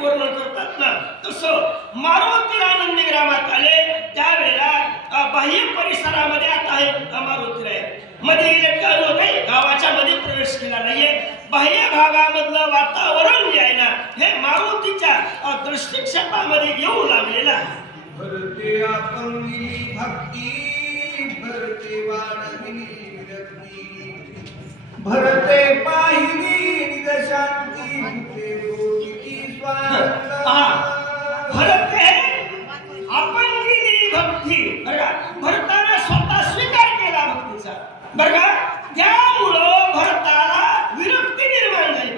वर्णन करतात ना, तसं मारुतीला नंदीग्रामात आले त्यावेळेला बाह्य परिसरामध्ये आता आहे मारुतीराय मध्ये इलेक्ट्रॉन नाही, गावाच्या मध्ये प्रवेश केला नाहीये. बाह्य भागामधलं वातावरण जे आहे ना, हे मारुतीच्या दृष्टिक्षेपामध्ये येऊ लागलेलं आहे. भरते आपली भक्ती, भरते वाढविली विरक्ती, भरते पाहिली निज शांती, भूते स्वानंद. भरते आपण केली भक्ती, भरताना स्वतः स्वीकार केला भक्तीचा, बरं का? त्यामुळं भरताला विरक्ती निर्माण झाली.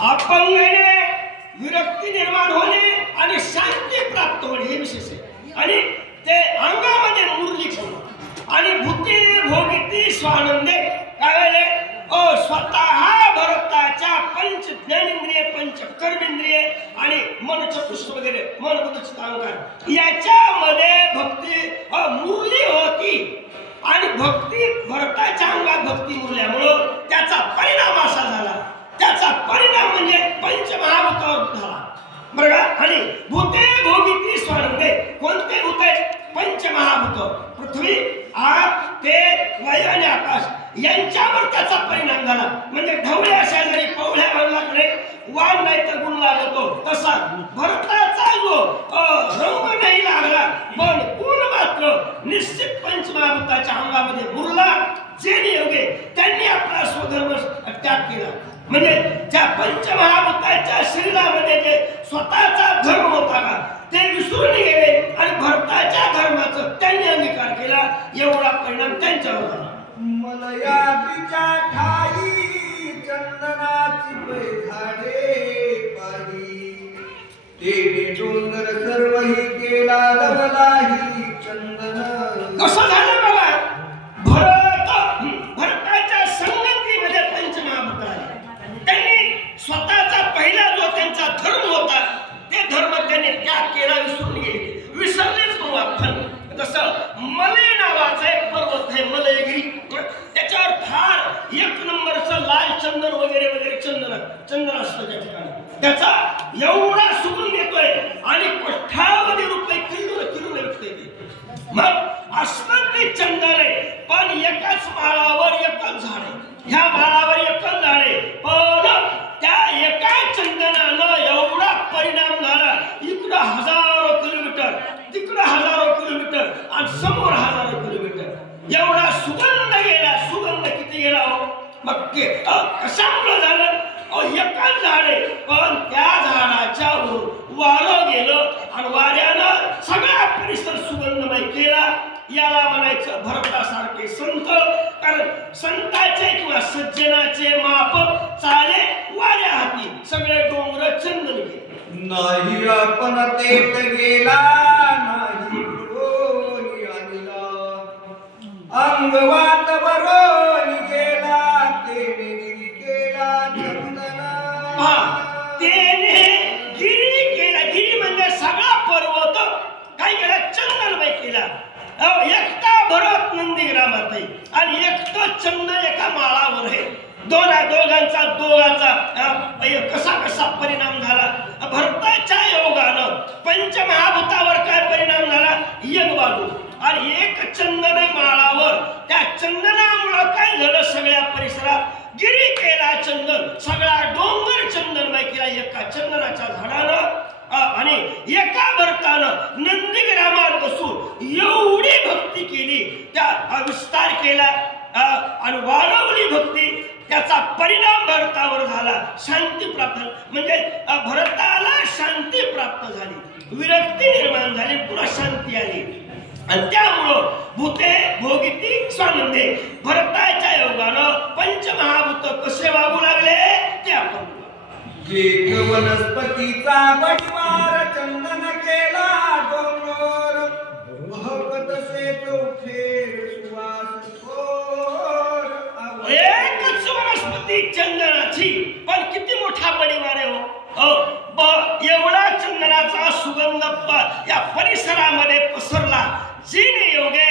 अपंगाने विरक्ती निर्माण होणे आणि शांती प्राप्त होणे हे विशेष आहे. आणि ते अंगामध्ये मुरली होणं आणि भूती भोगिती स्वानंदे काय स्वतः भरताच्या पंच ज्ञानेंद्रिय, पंच कर्मेंद्रिय आणि मन चतुष्ट वगैरे मन बुद्धीच अहंकार याच्यामध्ये भक्ती मुरली होती. आणि भक्ती भरताच्या अंगात भक्ती मुरल्यामुळं त्याचा परिणाम असा झाला, त्याचा परिणाम म्हणजे पंचमहाभूतावर झाला, बरं का? आणि भूते भोगिती स्वानंदे कोणते भूत आहेत? पंचमहाभूत, पृथ्वी, आग, तेज, वायू आणि आकाश यांच्यावर त्याचा परिणाम झाला. म्हणजे ढवळ्या शेजारी पवळ्या बांधलाकडे वाण नाही तर गुण लागतो, तसा भरताचा जो रंग नाही लागला पण गुण मात्र निश्चित पंचमहाभूताच्या अंगामध्ये मुरला. जे योगे त्यांनी आपला स्वधर्म त्याग केला. म्हणजे त्या पंचमहाभूताच्या शरीरामध्ये जे स्वतःचा धर्म होता का ते विसरून गेले आणि भरताच्या धर्माचा त्यांनी अंगीकार केला. एवढा परिणाम त्यांच्यावर झाला. मलयातीच्या ठाई चंदनाची झाडे पाही, तेने डोंगर सर्वही केला लवलाही चंदन. कसं झालं बघा, भरताच्या संगतीमध्ये पंचमहाभूत आले. त्यांनी स्वतःचा पहिला जो त्यांचा धर्म होता ते धर्म त्यांनी त्याग केला, विसरून गेले, विसरलेच म्हणू आपण. जसं मलय नावाचा एक पर्वत आहे मलयगिरी, त्याच्यावर फार एक नंबरचं लाल चंदन वगैरे वगैरे चंदन असतं त्या ठिकाणी. त्याचा एवढा सुगंध येतोय आणि कोट्यावधी रुपये किलो विकते ते. मग असलं ते चंदन आहे पण एकाच माळावर एकच झाड आहे, ह्या माळावर एकच झाड आहे, पण त्या एका चंदनानं एवढा परिणाम झाला. इकडं हजारो किलोमीटर, तिकडं हजारो किलोमीटर आणि समोर हजारो किलोमीटर एवढा सुगंध गेला. सुगंध किती गेला हो? मग कशामुळे झालं? एकच झाड आहे पण त्या झाडाच्या वारं गेलं आणि वाऱ्यानं सगळा परिसर सुगंधमय केला. याला म्हणायचं भरतासारखे संत. कारण संताचे किंवा सज्जनाचे माप चाले वाऱ्या हाती, सगळे डोंगर चंदन गेले. नाही आपण तेट गेला, नाही पुरोनी आणला, अंगवात बरोनी गेला, तेने गिरी केला चंदन. तेने गिरी केला. गिरी म्हणजे सगळा पर्वत काय केला? चंदनमय केला. एकटा भरत नंदीग्रामात आहे आणि एकटं चंदन एका माळावर आहे. दोघांचा कसा कसा परिणाम झाला. भरताच्या योगानं पंचमहाभूतावर काय परिणाम झाला? एक बाजू आणि एक चंदन माळावर. त्या चंदनामुळं काय झालं? सगळ्या परिसरात गिरी केला चंदन, सगळा डोंगर चंदनमय केला एका चंदनाच्या झाडानं. आणि एका भरतानं नंदीग्रामात बसून एवढी भक्ती केली, त्या विस्तार केला आणि वाढवली भक्ती. त्याचा परिणाम भरतावर झाला, शांती प्राप्त. म्हणजे भरताला शांती प्राप्त झाली, विरक्ती निर्माण झाली, पुन्हा शांती आली. आणि त्यामुळं भूते भोगिती स्वानंदे भरताच्या योगानं पंचमहाभूत कसे वागू लागले ते आपण. एक वनस्पतीचा परिवार चंदन केला डोंगर, महकत से चौथे सुवास थोर. एकच वनस्पती चंदनाची पण किती मोठा परिवार आहे हो. एवढा चंदनाचा सुगंध या परिसरामध्ये पसरला. जिने योगे